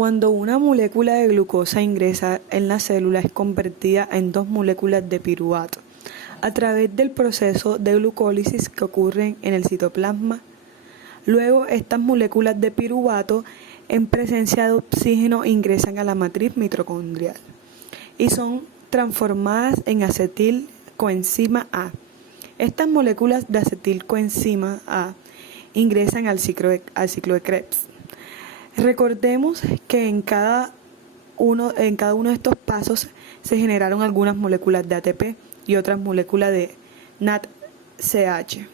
Cuando una molécula de glucosa ingresa en la célula es convertida en dos moléculas de piruvato a través del proceso de glucólisis que ocurre en el citoplasma. Luego estas moléculas de piruvato en presencia de oxígeno ingresan a la matriz mitocondrial y son transformadas en acetilcoenzima A. Estas moléculas de acetilcoenzima A ingresan al ciclo de Krebs. Recordemos que en cada uno de estos pasos se generaron algunas moléculas de ATP y otras moléculas de NADCH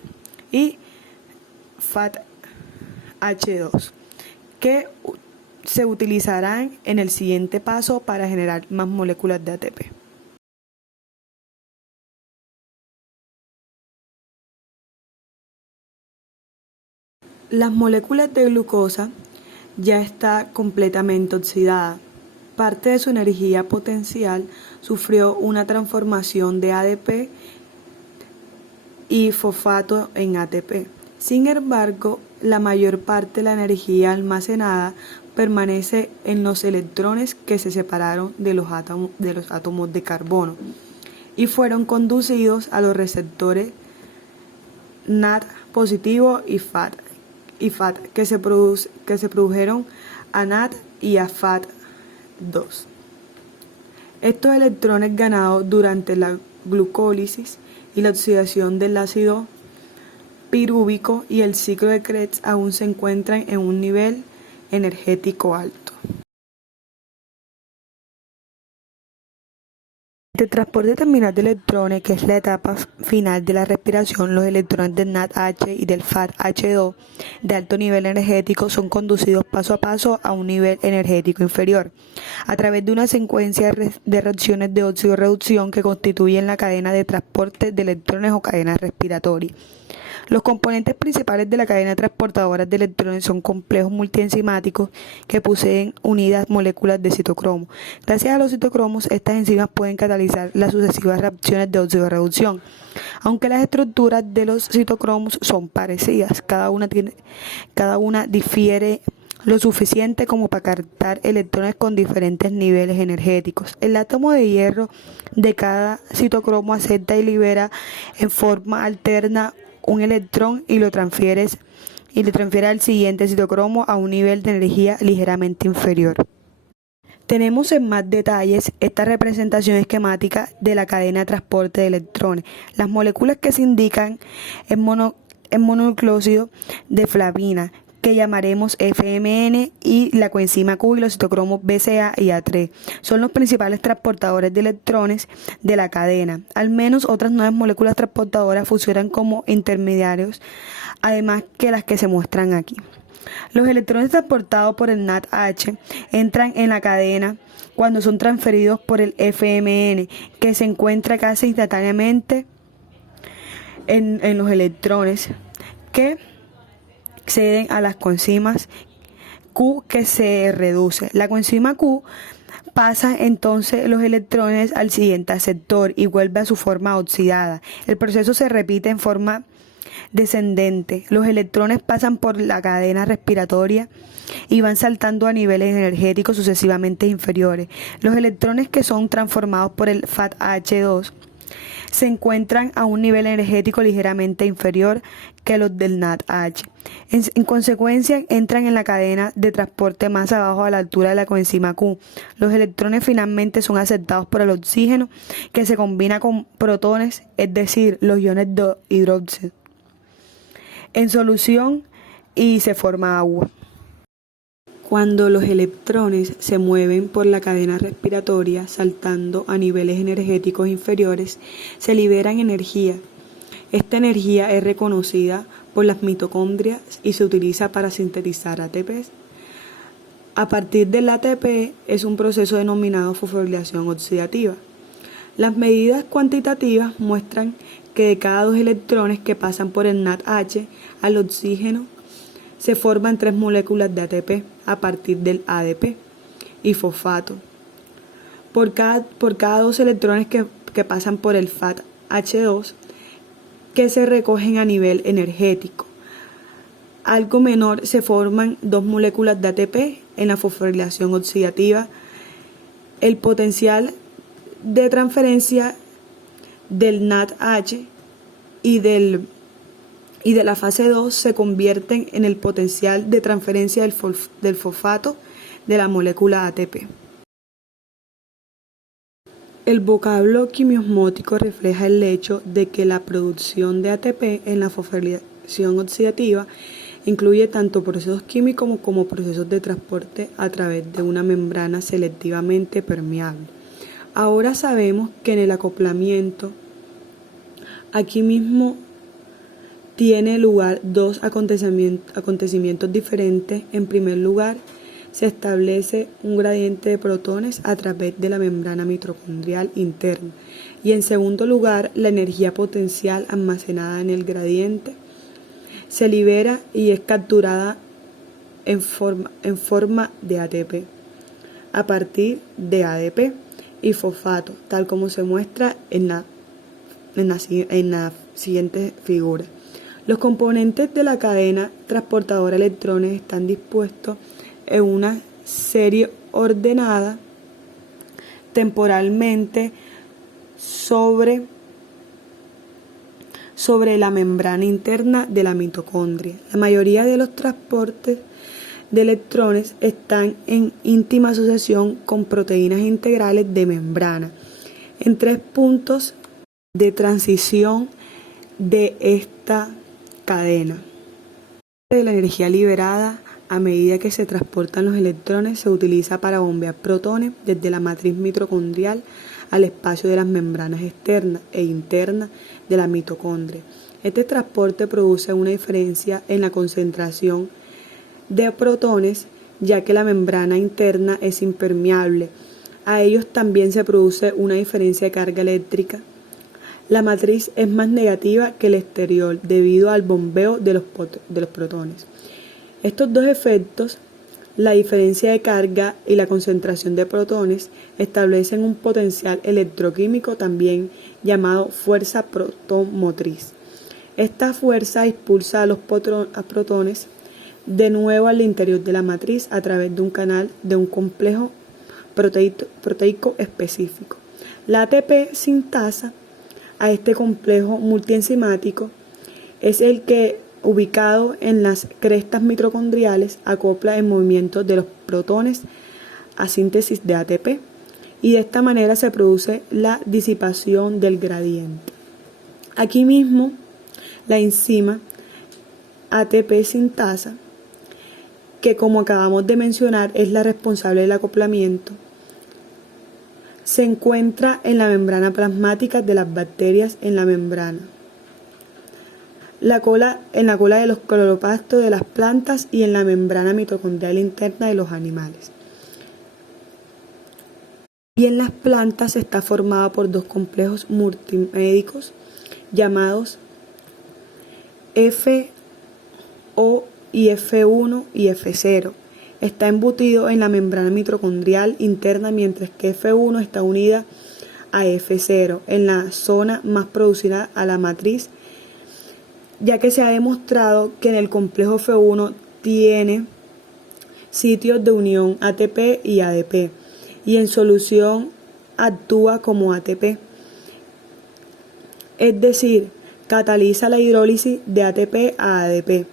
y FADH2 que se utilizarán en el siguiente paso para generar más moléculas de ATP. Las moléculas de glucosa ya está completamente oxidada. Parte de su energía potencial sufrió una transformación de ADP y fosfato en ATP. Sin embargo, la mayor parte de la energía almacenada permanece en los electrones que se separaron de los átomos de carbono y fueron conducidos a los receptores NAD positivo y FAD que se produjeron a NAD y a FAD2. Estos electrones ganados durante la glucólisis y la oxidación del ácido pirúvico y el ciclo de Krebs aún se encuentran en un nivel energético alto. El transporte terminal de electrones, que es la etapa final de la respiración, los electrones del NADH y del FADH2 de alto nivel energético son conducidos paso a paso a un nivel energético inferior, a través de una secuencia de reacciones de óxido-reducción que constituyen la cadena de transporte de electrones o cadena respiratoria. Los componentes principales de la cadena transportadora de electrones son complejos multienzimáticos que poseen unidas moléculas de citocromo. Gracias a los citocromos, estas enzimas pueden catalizar las sucesivas reacciones de óxido-reducción. Aunque las estructuras de los citocromos son parecidas, cada una difiere lo suficiente como para captar electrones con diferentes niveles energéticos. El átomo de hierro de cada citocromo acepta y libera en forma alterna un electrón y lo transfiere al siguiente citocromo a un nivel de energía ligeramente inferior. Tenemos en más detalles esta representación esquemática de la cadena de transporte de electrones. Las moléculas que se indican en mononucleósido de flavina, que llamaremos FMN, y la coenzima Q y los citocromos BCA y A3 son los principales transportadores de electrones de la cadena. Al menos otras 9 moléculas transportadoras funcionan como intermediarios, además que las que se muestran aquí. Los electrones transportados por el NADH entran en la cadena cuando son transferidos por el FMN, que se encuentra casi instantáneamente en los electrones que acceden a las coenzimas Q, que se reduce. La coenzima Q pasa entonces los electrones al siguiente aceptor y vuelve a su forma oxidada. El proceso se repite en forma descendente. Los electrones pasan por la cadena respiratoria y van saltando a niveles energéticos sucesivamente inferiores. Los electrones que son transformados por el FADH2 se encuentran a un nivel energético ligeramente inferior que los del NADH. En consecuencia, entran en la cadena de transporte más abajo a la altura de la coenzima Q. Los electrones finalmente son aceptados por el oxígeno, que se combina con protones, es decir, los iones de hidróxido, en solución y se forma agua. Cuando los electrones se mueven por la cadena respiratoria saltando a niveles energéticos inferiores, se liberan energía. Esta energía es reconocida por las mitocondrias y se utiliza para sintetizar ATP. A partir del ATP es un proceso denominado fosforilación oxidativa. Las medidas cuantitativas muestran que de cada 2 electrones que pasan por el NADH al oxígeno se forman 3 moléculas de ATP a partir del ADP y fosfato. Por cada 2 electrones que pasan por el FADH2, que se recogen a nivel energético. algo menor se forman dos moléculas de ATP en la fosforilación oxidativa. El potencial de transferencia del NADH y de la fase 2 se convierten en el potencial de transferencia del fosfato de la molécula ATP. El vocablo quimiosmótico refleja el hecho de que la producción de ATP en la fosforilación oxidativa incluye tanto procesos químicos como procesos de transporte a través de una membrana selectivamente permeable. Ahora sabemos que en el acoplamiento, aquí mismo tiene lugar dos acontecimientos diferentes. En primer lugar, se establece un gradiente de protones a través de la membrana mitocondrial interna. Y en segundo lugar, la energía potencial almacenada en el gradiente se libera y es capturada en forma de ATP a partir de ADP y fosfato, tal como se muestra en la siguiente figura. Los componentes de la cadena transportadora de electrones están dispuestos en una serie ordenada temporalmente sobre la membrana interna de la mitocondria. La mayoría de los transportes de electrones están en íntima asociación con proteínas integrales de membrana en tres puntos de transición de esta cadena. De la energía liberada a medida que se transportan los electrones se utiliza para bombear protones desde la matriz mitocondrial al espacio de las membranas externas e internas de la mitocondria. Este transporte produce una diferencia en la concentración de protones, ya que la membrana interna es impermeable. A ellos también se produce una diferencia de carga eléctrica. La matriz es más negativa que el exterior debido al bombeo de los protones. Estos dos efectos, la diferencia de carga y la concentración de protones, establecen un potencial electroquímico también llamado fuerza protomotriz. Esta fuerza expulsa a los protones de nuevo al interior de la matriz a través de un canal de un complejo proteico específico. La ATP sintasa a este complejo multienzimático es el que, ubicado en las crestas mitocondriales, acopla el movimiento de los protones a síntesis de ATP y de esta manera se produce la disipación del gradiente. Aquí mismo la enzima ATP sintasa, que como acabamos de mencionar es la responsable del acoplamiento, se encuentra en la membrana plasmática de las bacterias en la membrana, en la cola de los cloroplastos de las plantas y en la membrana mitocondrial interna de los animales. Y en las plantas está formada por dos complejos multimédicos llamados FO y F1 y F0. Está embutido en la membrana mitocondrial interna, mientras que F1 está unida a F0 en la zona más próxima a la matriz, ya que se ha demostrado que en el complejo F1 tiene sitios de unión ATP y ADP y en solución actúa como ATP, es decir, cataliza la hidrólisis de ATP a ADP.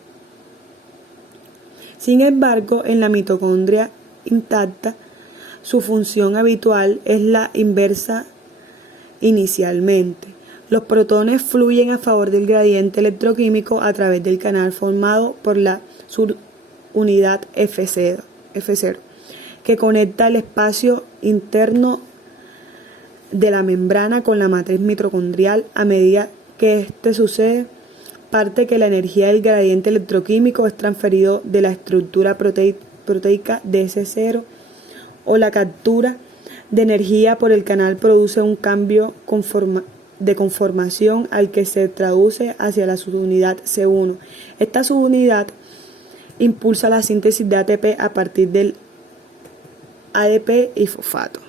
Sin embargo, en la mitocondria intacta, su función habitual es la inversa inicialmente. Los protones fluyen a favor del gradiente electroquímico a través del canal formado por la subunidad F0, que conecta el espacio interno de la membrana con la matriz mitocondrial. A medida que esto sucede, parte que la energía del gradiente electroquímico es transferido de la estructura proteica de S0 o la captura de energía por el canal produce un cambio de conformación al que se traduce hacia la subunidad C1. Esta subunidad impulsa la síntesis de ATP a partir del ADP y fosfato.